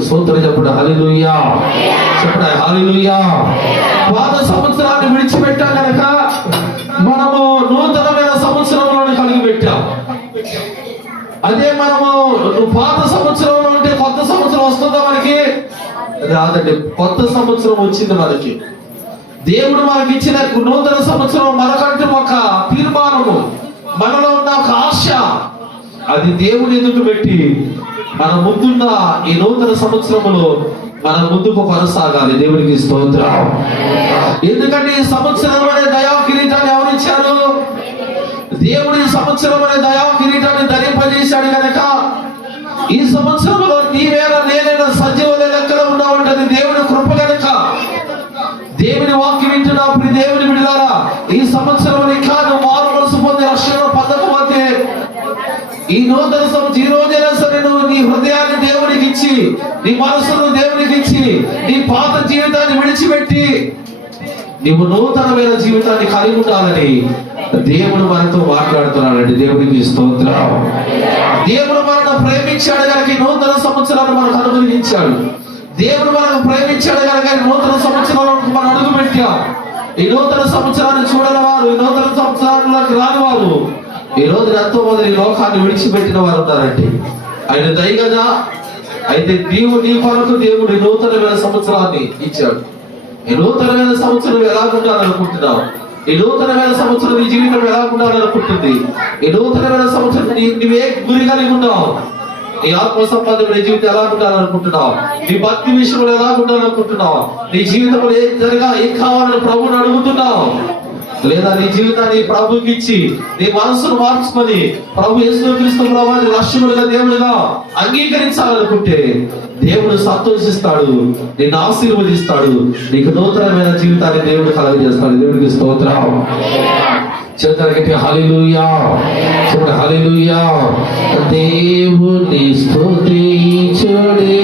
స్తోత్రం చెప్పండి. హల్లెలూయా చెప్పండి. హల్లెలూయా. పాత సంవత్సరాన్ని విడిచిపెట్టాం కనుక మనము నూతనమైన సంవత్సరంలోని కలిగి పెట్టాం. అదే మనము పాత సంవత్సరంలో ఉంటే కొత్త సంవత్సరం వస్తుందా మనకి? రాదండి. కొత్త సంవత్సరం వచ్చింది మనకి. దేవుడు మనకి ఇచ్చిన నూతన సంవత్సరం మనకంటే ఒక తీర్మానము, మనలో ఉన్న ఒక ఆశ, అది దేవుడు ఎదుట పెట్టి మన ముందున్న ఈ నూతన సంవత్సరములో మన ముందుకు కొనసాగాలి. దేవుడికి స్తోత్రం. ఎందుకంటే ఈ సంవత్సరంలోనే దయా కిరీటాన్ని ఎవరిచ్చారు? దేవుడు ఈ సంవత్సరం అనే దయా కిరీటాన్ని ధరింపజేశాడు కనుక ఈ సంవత్సరంలో నీవేళ నేనైనా సజీవుల లెక్కలో ఉన్నావుంటది దేవుని కృప కనుక. దేవుని వాక్యం వింటున్నప్పుడు దేవుని బిడ్డలారా, ఈ సంవత్సరం ఇంకా నువ్వు మారు మనసు పొంది రక్షణ పొందకపోతే ఈ నూతన సంవత్సరం ఈ రోజైనా సరే నువ్వు నీ హృదయాన్ని దేవునికి ఇచ్చి, నీ మనసును దేవునికి ఇచ్చి, నీ పాత జీవితాన్ని విడిచిపెట్టి నీవు నూతనమైన జీవితాన్ని కలిగి ఉండాలని దేవుడు మనతో మాట్లాడుతున్నాడండి. దేవుడికి స్తోత్రం. దేవుడు మనల్ని ప్రేమించాడు కనుక ఈ నూతన సంవత్సరాన్ని మనకు అనుగ్రహించాడు. దేవుడు మనకు ప్రేమించాడు కనుక ఈ నూతన సంవత్సరాలకు మనం అడుగు పెట్టాం. ఈ నూతన సంవత్సరాన్ని చూడని వారు, ఈ నూతన సంవత్సరాలకు రాని వారు ఈ రోజు ఎంతో మంది ఈ లోకాన్ని విడిచిపెట్టిన వారు ఉన్నారండి. ఆయన దయ కదా. అయితే నీ కొరకు దేవుడు ఈ నూతనమైన సంవత్సరాన్ని ఇచ్చాడు. ఈ నూతనమైన సంవత్సరం ఎలా ఉండాలనుకుంటున్నావు? ఈ నూతనమైన సంవత్సరం నీ జీవితం ఎలా ఉండాలనుకుంటుంది? ఈ నూతనమైన సంవత్సరం నువ్వే గురి కలిగి ఉన్నావు? నీ ఆత్మ సంబంధమైన జీవితం ఎలా ఉండాలనుకుంటున్నావు? నీ భక్తి విషయంలో ఎలా ఉండాలనుకుంటున్నావు? నీ జీవితంలో ఏం కావాలని ప్రభువుని అడుగుతున్నావు? లేదా నీ జీవితాన్ని ప్రభుకి ఇచ్చి నీ మనసును మార్చుకొని ప్రభు యేసుక్రీస్తు ప్రభువుని రక్షకుడిగా దేవుడిగా అంగీకరించాలనుకుంటే దేవుడు సంతోషిస్తాడు, నిన్ను ఆశీర్వదిస్తాడు, నీకు నూతనమైన జీవితాన్ని దేవుడు కలుగజేస్తాడు. దేవుడికి స్తోత్రం. చెప్తానికి హల్లెలూయా చెప్పండి. హల్లెలూయా. దేవుని స్తుతించుడి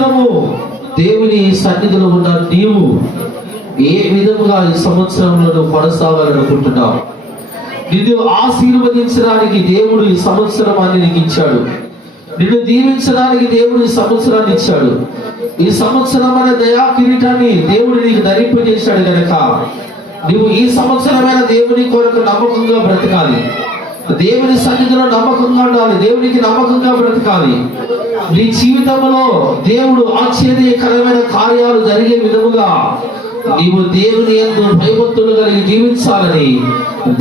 సంవత్సరము దేవుని సన్నిధిలో ఉన్న నీవు ఏ విధముగా ఈ సంవత్సరంలో నువ్వు కొనసాగాలనుకుంటున్నావు? నిన్ను ఆశీర్వదించడానికి దేవుడు ఈ సంవత్సరాన్ని నీకు ఇచ్చాడు. నిన్ను దీవించడానికి దేవుడు ఈ సంవత్సరాన్ని ఇచ్చాడు. ఈ సంవత్సరం అనే దయా కిరీటాన్ని దేవుడు నీకు ధరింపజేశాడు గనక నువ్వు ఈ సంవత్సరమైన దేవుని కొరకు నమ్మకంగా బ్రతకాలి. దేవుని సన్నిధిలో నమ్మకంగా ఉండాలి. దేవునికి నమ్మకంగా బ్రతకాలి. నీ జీవితంలో దేవుడు ఆశ్చర్యకరమైన కార్యాలు జరిగే విధముగా నీవు దేవుని యందు భయభక్తులు కలిగి జీవించాలని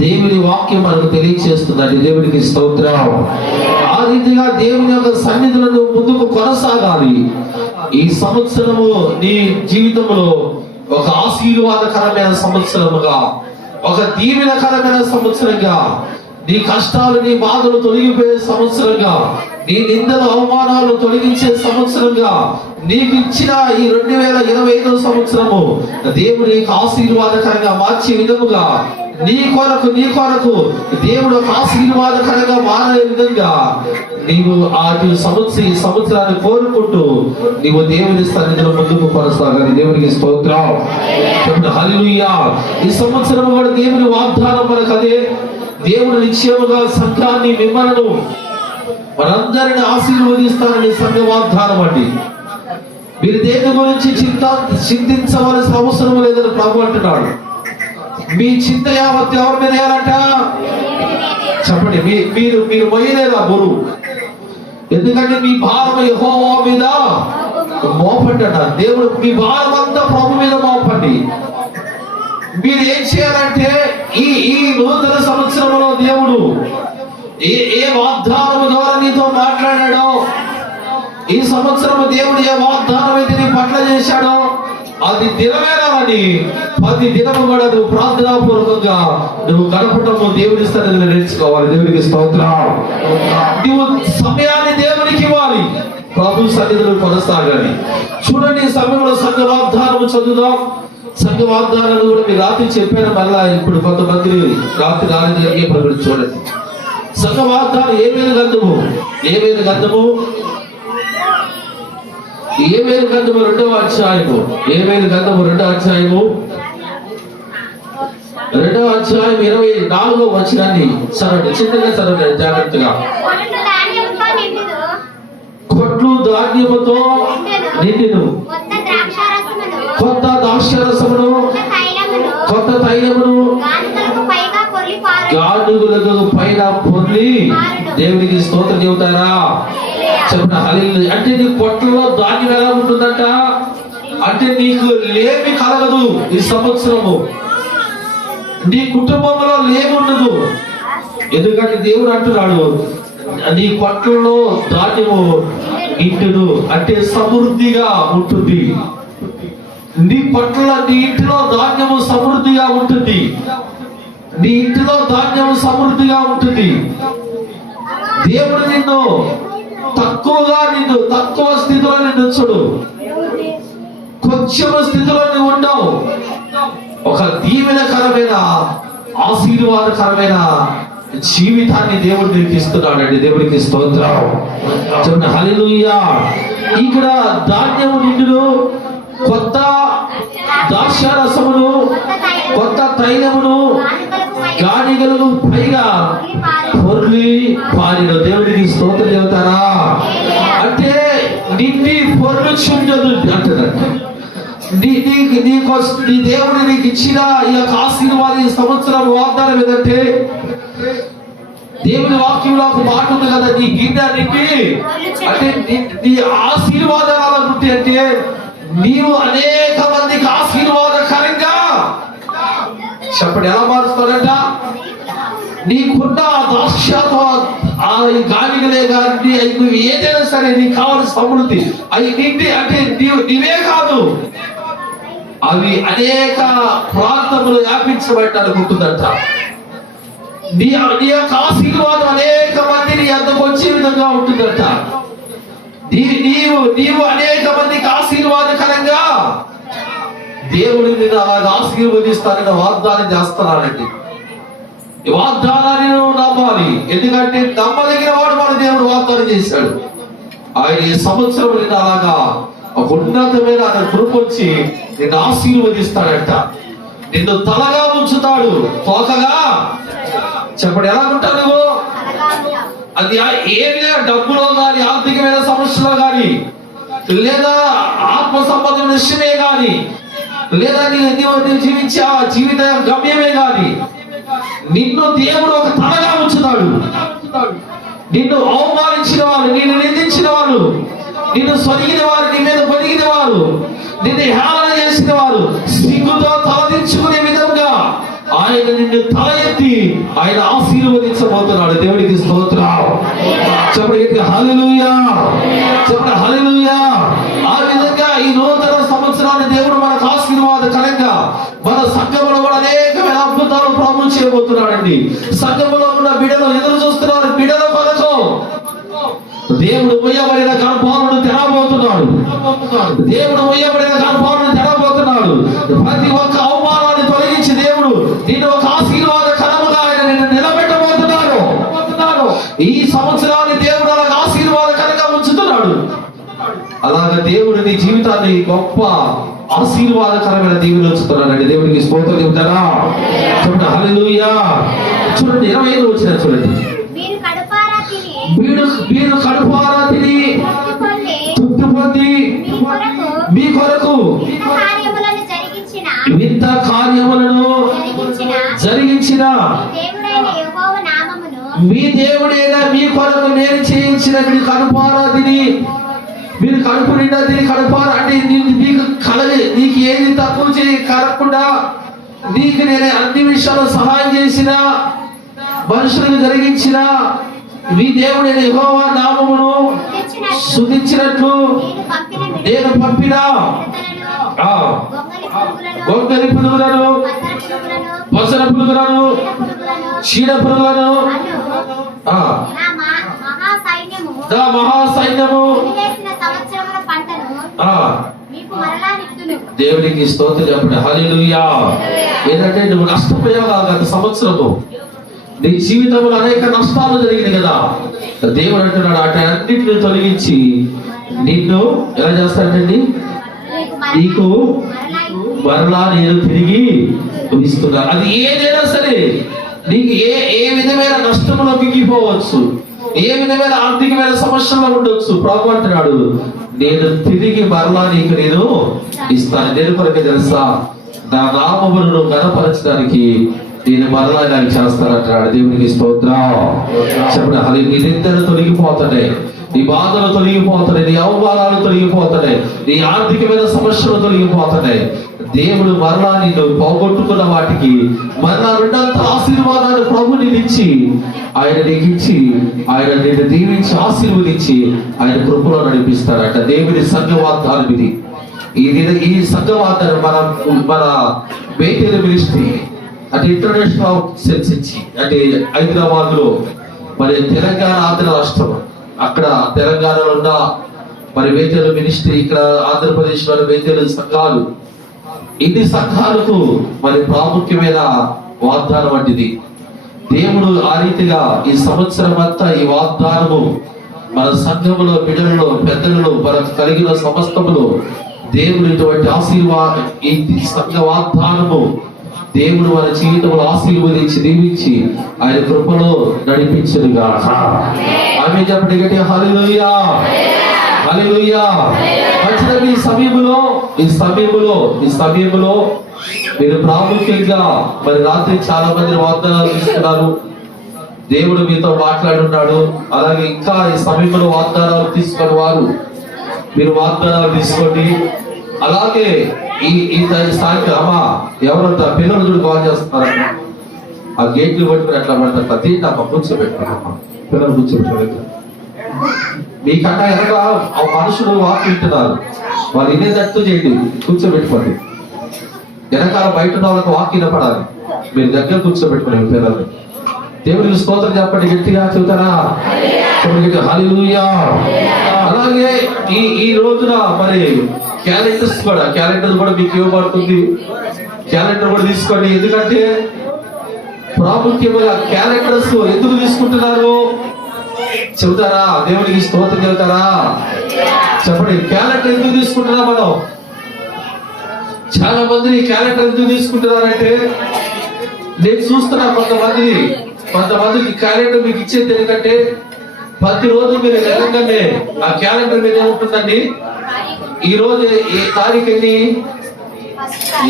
దేవుని వాక్యం మనకు తెలియజేస్తుందండి. దేవునికి స్తోత్రం. ఆ రీతిగా దేవుని యొక్క సన్నిధిలో నువ్వు ముందుకు కొనసాగాలి. ఈ సంవత్సరము నీ జీవితంలో ఒక ఆశీర్వాదకరమైన సంవత్సరముగా, ఒక దీవెనకరమైన సంవత్సరంగా, నీ కష్టాలు నీ బాధలు తొలగిపోయే సంవత్సరంగా, నీ నిందల అవమానాలు తొలగించే సంవత్సరంగా నీకు ఇచ్చిన ఈ 2025 సంవత్సరము దేవుడు నీకు ఆశీర్వాదకరంగా మార్చే విధముగా నీ కొరకు దేవుడు ఒక ఆశీర్వాదకరంగా మారే విధంగా నీవు ఈ సంవత్సరాన్ని కోరుకుంటూ నీవు దేవుని సన్నిధిలో ముందుకు కొనసాగాలి. దేవునికి స్తోత్రం. హల్లెలూయా. ఈ సంవత్సరం కూడా దేవుని వాగ్దానం మనకు అదే. దేవుడు నిశ్చయముగా సంఘాన్ని మిమ్మల్ని మనందరిని ఆశీర్వదిస్తానని సంఘ వాగ్దానం అండి. మీరు దేని గురించి చింతించవలసిన అవసరం లేదని ప్రభు అంటున్నాడు. మీ చింత యావత్ ఎవరి మీద వేయాలంట? చెప్పండి. మీరు మొయ్యలేదా బరువు? ఎందుకంటే మీ భారం యెహోవా మీద మోపండి అన్నారు దేవుడు. మీ భారం అంతా ప్రభు మీద మోపండి. మీరు ఏం చేయాలంటే ఈ నూతన సంవత్సరంలో దేవుడు ఏ వాగ్దానం ద్వారా నీతో మాట్లాడాడో, ఈ సంవత్సరం దేవుడు ఏ వాగ్దానం అయితే నీ పట్ల చేశాడో అది నెరవేరాలని 10 దినము కూడా నువ్వు ప్రార్థనాపూర్వకంగా నువ్వు గడపటము దేవుని సన్నిధిలో నేర్చుకోవాలి. దేవునికి స్తోత్రం. నువ్వు సమయాన్ని దేవునికి ఇవ్వాలి. ప్రభు సన్నిధిలో కొనసాగాలి. చూడండి, ఈ సమయంలో సంఘ వాగ్దానం చదువుదాం. సంఘ వాగ్దానాలు కూడా మీరు రాత్రి చెప్పాను. మళ్ళా ఇప్పుడు కొంతమంది రాత్రి రాలేదు. చూడండి, సంఘ వాగ్దానం ఏమేమి గంధము 2వ అధ్యాయము 24వ వచనాన్ని చదవండి. చిన్నగా చదవండి, జాగ్రత్తగా. కొట్లు ధాన్యముతో నిండిను, కొత్త ద్రాక్షారసమును, కొత్త తైలమును గానుగులకు పైన పొర్లి దేవునికి స్తోత్రం చెబుతారా? చెప్పండి హల్లెలూయా. అంటే నీ పొట్టలో ధాన్యం ఎలా ఉంటుందంట? అంటే నీకు లేమి కలగదు ఈ సంవత్సరము. నీ కుటుంబంలో లేమి ఉండదు. ఎందుకంటే దేవుడు అంటున్నాడు నీ పొట్టలో ధాన్యము ఇంటును, అంటే సమృద్ధిగా ఉంటుంది. నీ పొట్టలో నీ ఇంటిలో ధాన్యము సమృద్ధిగా ఉంటుంది. నీ ఇంటిలో ధాన్యం సమృద్ధిగా ఉంటుంది. దేవుడు నిన్ను తక్కువ స్థితిలో నిన్ను ఉంచడు. కొంచెం స్థితిలో నువ్వు ఉండవు. ఒక దీవెనకరమైన ఆశీర్వాదకరమైన జీవితాన్ని దేవుడు నీకు ఇస్తున్నాడండి. దేవుడికి స్తోత్రం. చెప్పండి హల్లెలూయా. ఇక్కడ ధాన్యము నిండును, కొత్త ద్రాక్షారసమును, కొత్త తైలమును గాడిగలకు పైగా పొర్లి పారిన. దేవుడికి స్తోత్రం చెబుతారా? అంటే నిండి పొర్లుచుండదు అంటున్నాడు. నీ దేవుడు నీకు ఇచ్చిన ఈ యొక్క ఆశీర్వాద సంవత్సరం వాగ్దానం ఏదంటే, దేవుని వాక్యంలో ఒక మాట ఉంది కదా, నీ గిన్నె నిండి, అంటే నీ ఆశీర్వాదాలు ఉంటాయి. అంటే నీవు అనేక మందికి ఆశీర్వాదకరంగా, చెప్పండి ఎలా మారుస్తాడంట? నీకున్న ద్రాక్షతో గాలిగలే కానీ నువ్వు ఏదైనా సరే నీకు కావాల్సిన సమృద్ధి అవి నిండి, అంటే నీవే కాదు, అవి అనేక ప్రాంతములు వ్యాపించబట్టాలనుకుంటుందంట. నీ యొక్క ఆశీర్వాదం అనేక మందిని ఎంతకు వచ్చే విధంగా ఉంటుందంట. నీవు అనేక మందికి ఆశీర్వాదకరంగా దేవుడిని నేను అలాగా ఆశీర్వదిస్తానని వాగ్దానం చేస్తున్నానండి. ఈ వాగ్దానాన్ని నువ్వు నమ్మాలి. ఎందుకంటే నమ్మదగిన వాడు మన దేవుడు వాగ్దానం చేశాడు. ఆయన ఈ సంవత్సరం నేను అలాగా ఒక ఉన్నతమైన ఆయన కృప వచ్చి నిన్ను ఆశీర్వదిస్తాడంట. నిన్ను తలగా ఉంచుతాడు, తోకగా చెప్పండి ఎలా ఉంటావు నువ్వు? అది ఏమైనా డబ్బులో కానీ, ఆర్థికమైన సమస్యలో కానీ, లేదా ఆత్మ సంబంధమైన విషయమే కానీ, లేదా నీవు జీవించే ఆ జీవిత గమ్యమే కానీ, నిన్ను దేవుడు ఒక తలగా ఉంచుతాడు. నిన్ను అవమానించిన వారు, నిన్ను నిందించిన వారు, నిన్ను సొరిగిన వారు, నీ మీద పొదిగిన వారు, నిన్ను హేళన చేసిన వారు సిగ్గుతో తలదించుకునే విధంగా ఆయన నిన్ను తల ఎత్తి ఆయన ఆశీర్వదించబోతున్నాడు. దేవుడికి స్తోత్రం. చెప్పండి హల్లెలూయా, చెప్పండి హల్లెలూయా. ఆ విధంగా ఈ నూతన సంవత్సరాన్ని దేవుడు మనకు ఆశీర్వాదకరంగా మన సంఘములో కూడా అనేకమైన అద్భుతాలు ప్రభువు చేయబోతున్నాడండి. సంఘములో ఉన్న బిడ్డలు ఎదురు చూస్తున్నారు. బిడ్డల కొరకు దేవుడు మొయ్యబడిన గర్భాలను తెరవబోతున్నాడు. దేవుడు మొయ్యబడిన గర్భాలను తెరవబోతున్నాడు. ప్రతి ఒక్క అవమానాన్ని తొలగించి దేవుడు నిన్ను ఒక ఆశీర్వాదకరముగా ఆయన నిన్ను నిలబెట్టబోతున్నాడు. ఈ సంవత్సరాన్ని దేవుడు అలాగ ఆశీర్వాదకరంగా ఉంచుతున్నాడు. అలాగ దేవుడు నీ జీవితాన్ని గొప్ప ఆశీర్వాదకరమైన దీవెన ఉంచుతున్నాడండి. దేవుడికి స్తోత్రం చెబుతారా? చూడండి హల్లెలూయా. చూడండి 25 వచ్చిన చూడండి. మీరు కడుపారా తిని తృప్తి పొంది మీ కొరకు వింత కార్యములను జరిగించిన మీ దేవుడైన మీ కొరకు నేను చేయించిన మీరు కడుపారా తిని, మీరు కడుపు నిండా తిని కడుపారా అంటే మీకు నీకు ఏది తక్కువ కలగకుండా నీకు నేను అన్ని విషయాలు సహాయం చేసిన, మనుషులకు జరిగించిన మీ దేవుడైన యెహోవా నామమును స్తుతించినట్లు నేను పంపిన గొంగలి పురుగులను, పసర పురుగులను, చీడ పురుగులను నా మహాసైన్యము దేవుడికి స్తోత్రం చెప్పండి హల్లెలూయా. ఏంటంటే నువ్వు నష్టపోయావు గత సంవత్సరము, నీ జీవితంలో అనేక నష్టాలు జరిగినాయి కదా. దేవుడు అంటున్నాడు అన్నింటిని తొలగించి నిన్ను ఎలా చేస్తాడండి? నీకు మరలా నేను తిరిగి ఇస్తున్నా. అది ఏదైనా సరే నీకు ఏ విధమైన నష్టంలో మిగిలిపోవచ్చు, ఏ విధమైన ఆర్థికమైన సమస్యల్లో ఉండొచ్చు. ప్రభు అంటున్నాడు నేను తిరిగి మరలా నీకు నేను ఇస్తాను. దేని కొరకే తెలుసా? నా నామమును ఘనపరచడానికి నేను మరలా నాకు చేస్తానంటున్నాడు. దేవునికి స్తోత్రం చెప్పండి హల్లెలూయా. నీ నిందలు తొలగిపోతున్నాయి, నీ బాధలు తొలగిపోతున్నాయి, నీ అవమానాలు తొలగిపోతున్నాయి, నీ ఆర్థికమైన సమస్యలు తొలగిపోతున్నాయి. దేవుడు మరలా నిన్ను పోగొట్టుకున్న వాటికి మరలా రెండంత ఆశీర్వాదాలు ప్రభు నిలిచి ఆయన నీకు ఇచ్చి ఆయన నిన్ను దీవించి ఆశీర్వదించి ఆయన కృపలో నడిపిస్తారట. దేవుని సంఘవాగ్దానం ఇది. ఈ సంఘవాగ్దానం మన బేతేలు మినిస్ట్రీ అంటే ఇంటర్నేషనల్ సెన్స్ ఇచ్చి అంటే హైదరాబాద్ లో మరి తెలంగాణ ఆంధ్ర రాష్ట్రం, అక్కడ తెలంగాణలో ఉన్న మరి బేతేలు మినిస్ట్రీ, ఇక్కడ ఆంధ్రప్రదేశ్ లో బేతేలు సంఘాలు, ఇన్ని సంఘాలకు మరి ప్రాముఖ్యమైన వాగ్దానం వంటిది. దేవుడు ఆ రీతిగా ఈ సంవత్సరం అంతా ఈ వాగ్దానము మన సంఘములో బిడ్డలలో పెద్దలలో మనకు కలిగిన సమస్తములు దేవుడు ఇటువంటి ఈ సంఘ వాగ్దానము దేవుడు మన జీవితంలో ఆశీర్వదించి దీవించి ఆయన కృపలో నడిపించునుగా. ఆమె చెప్పండి గట్టిగా హల్లెలూయా, హల్లెలూయా. ఈ సమయంలో మీరు ప్రాముఖ్యంగా మరి రాత్రి చాలా మంది వాగ్దానాలు తీసుకున్నారు. దేవుడు మీతో మాట్లాడున్నాడు. అలాగే ఇంకా ఈ సమయంలో వాగ్దానాలు తీసుకుని వారు మీరు వాగ్దానాలు తీసుకోండి. అలాగే ఈ సాయంత్రం అమ్మా ఎవరంతా పిల్లలు చూడు కాల్ చేస్తున్నారమ్మా, ఆ గేట్లు పట్టుకుని అట్లా పడతారు. ప్రతి కూర్చోబెట్టుకున్నామ్మా, పిల్లలు కూర్చోబెట్టారు. మీకన్నా ఎనక ఆ మనుషులు వాక్ వింటున్నారు, వాళ్ళు వినేటట్టు చేయండి, కూర్చోబెట్టుకోండి. వెనకాల బయట ఉన్న వాళ్ళకి వాక్ వినపడాలి, మీరు దగ్గర కూర్చోబెట్టుకోండి పిల్లలు. దేవుడికి స్తోత్రం చెప్పండి గట్టిగా, చెబుతారా? హల్లెలూయా. అలాగే ఈ రోజున మరి క్యాలెండర్ కూడా మీకు ఇవ్వబడుతుంది. క్యాలెండర్ కూడా తీసుకోండి. ఎందుకంటే ప్రాముఖ్యంగా క్యాలెండర్స్ ఎందుకు తీసుకుంటున్నారు చెబుతారా? దేవుడికి స్తోత్రం చెబుతారా? చెప్పండి, క్యాలెండర్ ఎందుకు తీసుకుంటున్నాం మనం? చాలా మంది ఈ క్యాలెండర్ ఎందుకు తీసుకుంటున్నారంటే, నేను చూస్తున్నా కొంతమందికి క్యాలెండర్ మీకు ఇచ్చేది ఎందుకంటే, ప్రతిరోజు మీరు వెళ్ళగానే ఆ క్యాలెండర్ మీద ఏముంటుందండి, ఈ రోజు ఏ తారీఖు ఎన్ని,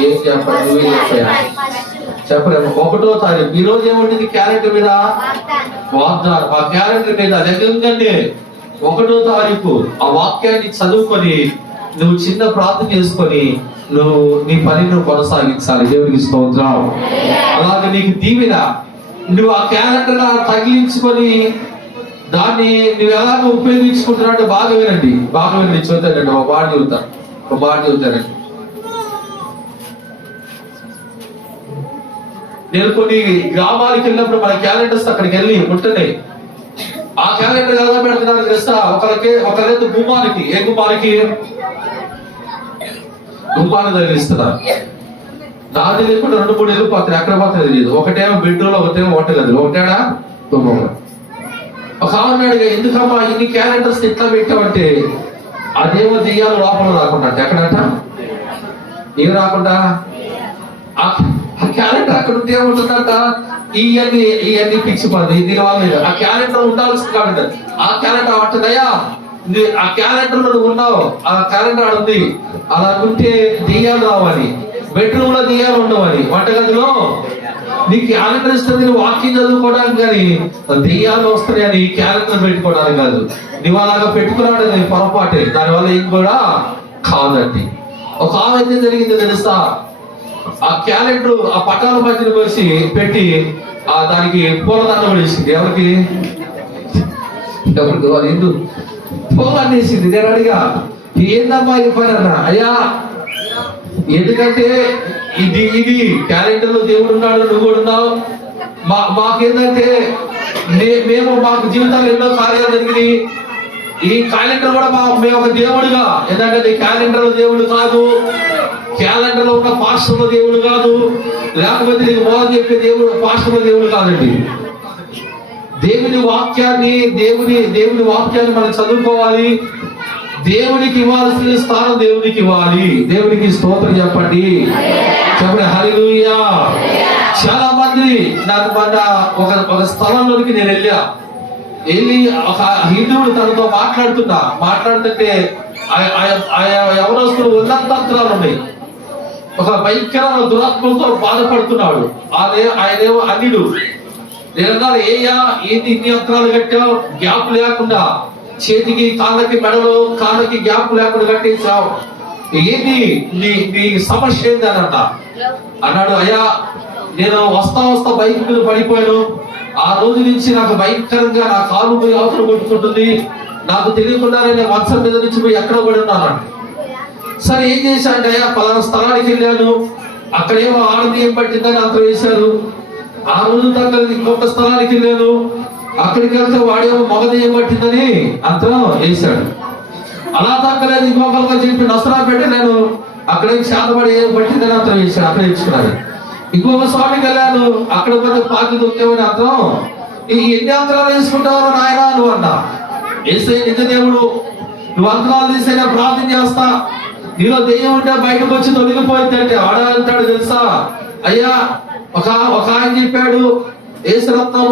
ఏం చెప్పండి, చెప్పలేము, 1వ తారీఖు. ఈ రోజు ఏముంటుంది క్యాలెండర్ మీద? వాగ్దానం. ఆ క్యాలెండర్ మీద దగ్గరగానే 1వ తారీఖు ఆ వాక్యాన్ని చదువుకొని నువ్వు చిన్న ప్రార్థన చేసుకొని నువ్వు నీ పని నువ్వు కొనసాగించాలి. దేవునికి స్తోత్రం. అలాగే నీకు దీవెన. నువ్వు ఆ క్యాలెండర్ తగిలించుకొని దాన్ని నువ్వు ఎలాగ ఉపయోగించుకుంటున్నావు అంటే బాగా వినండి, చూద్దానండి. ఒక మాట చెబుతానండి. నేను కొన్ని గ్రామాలకు వెళ్ళినప్పుడు మన క్యాలెండర్స్ అక్కడికి వెళ్ళి ఉంటున్నాయి. ఆ క్యాలెండర్ ఎలా పెడుతున్నారు తెలుసా? ఒకరైతే గుమ్మానికి, ఏ గుమ్మానికి? గుమ్మాన్ని తగిలిస్తున్నారు. నాకు తెలియకుండా 2-3 వెళ్ళిపోతారు. ఎక్కడ పోతారు తెలియదు. ఒకటేమో బెడ్రూమ్, ఒకటేమో వంటగదిలో, ఒకటేడా గుమ్మంలో. ఒక ఆవిడ ఎందుకమ్మా ఇన్ని క్యాలెండర్స్ ఎట్లా పెట్టామంటే, అదేమో దెయ్యాలు లోపల రాకుండా. ఎక్కడట ఏం రాకుండా? ఆ క్యాలెండర్ అక్కడ ఉంటే ఏముంటుందంట, ఇవన్నీ పిచ్చి పని. దీనివల్ల ఆ క్యాలెండర్ ఉండాల్సింది కాబట్టి ఆ క్యాలెండర్ అంటుందయ్యా, ఆ క్యాలెండర్ లో నువ్వు ఉన్నావు, ఆ క్యాలెండర్ ఉంది, అలా ఉంటే దెయ్యాలు రావని, బెడ్రూమ్ లో దెయ్యాలు ఉండవని, వంటగదిలో నీకు క్యాలెండర్ ఇస్తుంది నువ్వు వాక్యం చదువుకోవడానికి, కానీ దెయ్యాలు వస్తాయని క్యాలెండర్ పెట్టుకోవడానికి కాదు. నువ్వు అలాగా పెట్టుకున్నాడు నీ పొరపాటే, దానివల్ల ఏం కూడా కాదండి. ఒక ఆమె అయితే జరిగిందో తెలుసా? ఆ క్యాలెండర్ ఆ పటాల మధ్యన వచ్చి పెట్టి దానికి పూలదండ పడేసింది. ఎవరికి ఎందుకు పూలదండ వేసింది? నేను అడిగా, ఏందమ్మా ఈ పని అన్నా. అయ్యా, ఎందుకంటే ఇది క్యాలెండర్ లో దేవుడు ఉన్నాడు, నువ్వు కూడా ఉన్నావు. మాకేంటంటే మాకు జీవితాలు ఎన్నో కార్యాలు జరిగినాయి. ఈ క్యాలెండర్ కూడా మేము ఒక దేవుడుగా, ఎందుకంటే క్యాలెండర్ లో దేవుడు కాదు, క్యాలెండర్ లో ఉన్న పాస్టర్ల దేవుడు కాదు, లేకపోతే నీకు మోదం చెప్పే దేవుడు పాస్టర్ల దేవుడు కాదండి. దేవుని వాక్యాన్ని మనం చదువుకోవాలి. దేవునికి ఇవ్వాల్సిన స్థానం దేవునికి ఇవ్వాలి. దేవునికి స్తోత్రం చెప్పండి. హల్లెలూయా. చాలా మంది నాకు ఒక స్థలంలోకి నేను వెళ్ళి ఒక హిందువుడు తనతో మాట్లాడుతుంటే ఎవరొస్తులు ఉన్నంతరాలు ఉన్నాయి. ఒక భయంకరమైన దురాత్మలతో బాధపడుతున్నాడు. ఆయనేమో అన్యుడు. నేను ఏయా ఏంటి ఇన్ని అంతరాలు కట్టావు, గ్యాప్ లేకుండా, చేతికి కాళ్ళకి మెడలో కాళ్ళకి గ్యాప్ లేకుండా కట్టేసావు, ఏంటి నీ సమస్య ఏంటి అని అన్నాడు. అయ్యా, నేను వస్తా బైక్ మీద పడిపోయాను. ఆ రోజు నుంచి నాకు భయంకరంగా నా కాలు పోయి అవసరం కొట్టుకుంటుంది. నాకు తెలియకుండా నేను మంచం మీద నుంచి పోయి ఎక్కడ పడి ఉన్నాను. సరే ఏం చేశాను? అయ్యా, పలానా స్థలానికి వెళ్ళాను, అక్కడేమో ఆడది ఏం పట్టిందని అంత వేశారు. ఆ రోజు దగ్గర ఇంకొక స్థలానికి వెళ్ళాను, అక్కడికి వెళ్తే వాడేమో మగది ఏం పట్టిందని అంతరం వేశాడు. అలా తగ్గలేదు ఇంకొకరుగా చెప్పి నసరా పెట్టి నేను అక్కడేం చేతబడి ఏం పట్టిందని అంతరం వేశాడు. అక్కడ వేసుకున్నాను. ఇంకొక స్వామికి వెళ్ళాను, అక్కడ పోతే పాకి దొక్కేమని అర్థం. ఎన్ని అంతరాలు వేసుకుంటావు నాయన నువ్వు అన్నా. వేసే నిజ దేవుడు, నువ్వు అంతరాలు తీసైనా ప్రార్థన చేస్తా, నీలో దెయ్యం ఉంటే బయటకు వచ్చి తొలగిపోయింది అంటే ఆడాలంటాడు తెలుసా? అయ్యా, ఒక ఆయన చెప్పాడు, ఏసురత్నం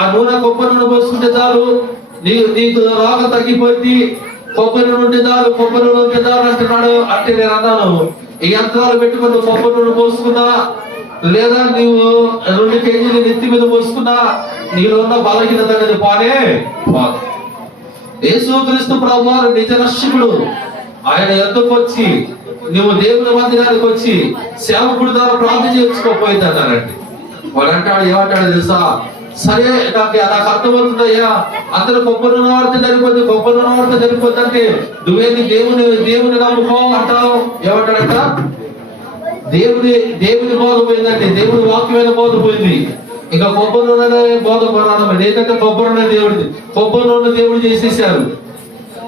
ఆ నూనె కొబ్బరి నూనె పోసుకుంటే చాలు, నీకు రోగం తగ్గిపోయింది, కొబ్బరి నూనె ఉంటే చాలు అంటున్నాడు. అంటే నేను అన్నాను, ఈ యంత్రాలు పెట్టుకుని కొబ్బరి నూనె పోసుకున్నా, లేదా నీవు 2 కేజీలు నెత్తి మీద పోసుకున్నా, నీలో ఉన్న బలహీనత అనేది పోనే పోదు. యేసుక్రీస్తు ప్రభువారు నిజ రక్షకుడు. ఆయన ఎందుకు వచ్చి నువ్వు దేవుని మందిరానికి వచ్చి సేవకుడి ద్వారా ప్రార్థన చేసుకోపోయింది అన్నారండి. వాడు అంటాడు, ఏమంటాడు తెలుసా? సరే, నాకు అర్థమవుతుందయ్యా, అందరూ కొబ్బరి నూనె వాడితే జరిగిపోద్ది అంటే నువ్వేది దేవుని నమ్ముకో అంటావు. ఏమంటాడంట? దేవుని బోధ పోయిందండి, దేవుని వాక్యమైన బోధ పోయింది. ఇంకా కొబ్బరి నూనె బోధ ప్రారంభం. ఏంటంటే కొబ్బరి నూనె దేవుడు చేసేసారు.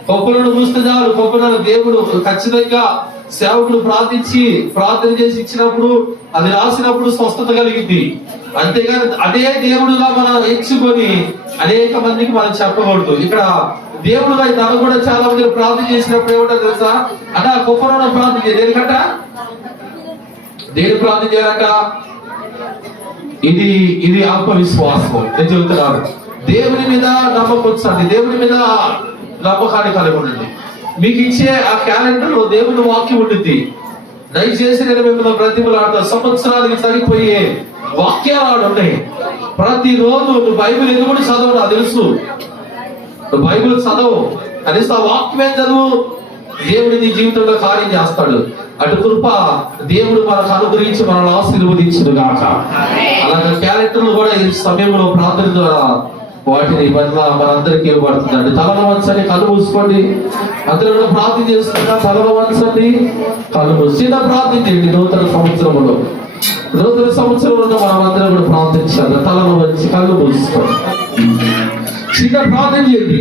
కొబ్బరి నూనె పూస్తే చాలు, కొబ్బరి నూనె దేవుడు ఖచ్చితంగా సేవకుడు ప్రార్థన చేసి ఇచ్చినప్పుడు, అది రాసినప్పుడు స్వస్థత కలిగింది. అంతేగాని అదే దేవుడుగా మనం ఎంచుకొని అనేక మందికి మనం చెప్పకూడదు. ఇక్కడ దేవుడు తను కూడా చాలా మంది ప్రార్థన చేసినప్పుడు ఏమంటారు తెలుసా? అట కుప్పరంలో ప్రార్థన చేయాలి. దేనికంట? దేని ప్రార్థన చేయాలంట? ఇది అల్ప విశ్వాసం. నేను చెబుతున్నాను, దేవుని మీద నమ్మకం ఉంచండి, దేవుని మీద నమ్మకాన్ని కలిగి ఉండండి. మీకు ఇచ్చే ఆ క్యాలెండర్ లో దేవుని వాక్యం ఉంటుంది. దయచేసి నేను మిమ్మల్ని బ్రతిమలాడతా, సంవత్సరానికి సరిపోయే వాక్యాలు ఉన్నాయి. ప్రతిరోజు నువ్వు బైబిల్ ఎందుకు చదవు, నాకు తెలుసు. నువ్వు బైబిల్ చదవు, కనీసం ఆ వాక్యమే చదువు. దేవుడి నీ జీవితంలో కార్యం చేస్తాడు. అటు కృప దేవుడు మనకు అనుగ్రహించి మనల్ని ఆశీర్వదించును గాక. అలాగే క్యాలెండర్లు కూడా ఈ సమయంలో ప్రార్థన ద్వారా వాటిని మనందరికీ ఇవ్వబడుతుంది. తలలో వంచండి, కళ్ళు మూసుకోండి. అందరూ కూడా ప్రార్థన చేస్తున్నా, తలలో వంచండి, కళ్ళు మూసి చిన్న ప్రార్థన చేయండి. నూతన సంవత్సరంలో మనం అందరం కూడా ప్రార్థించాలి. తలలో వంచి కళ్ళు మూసుకోండి, చిన్న ప్రార్థన చేయండి.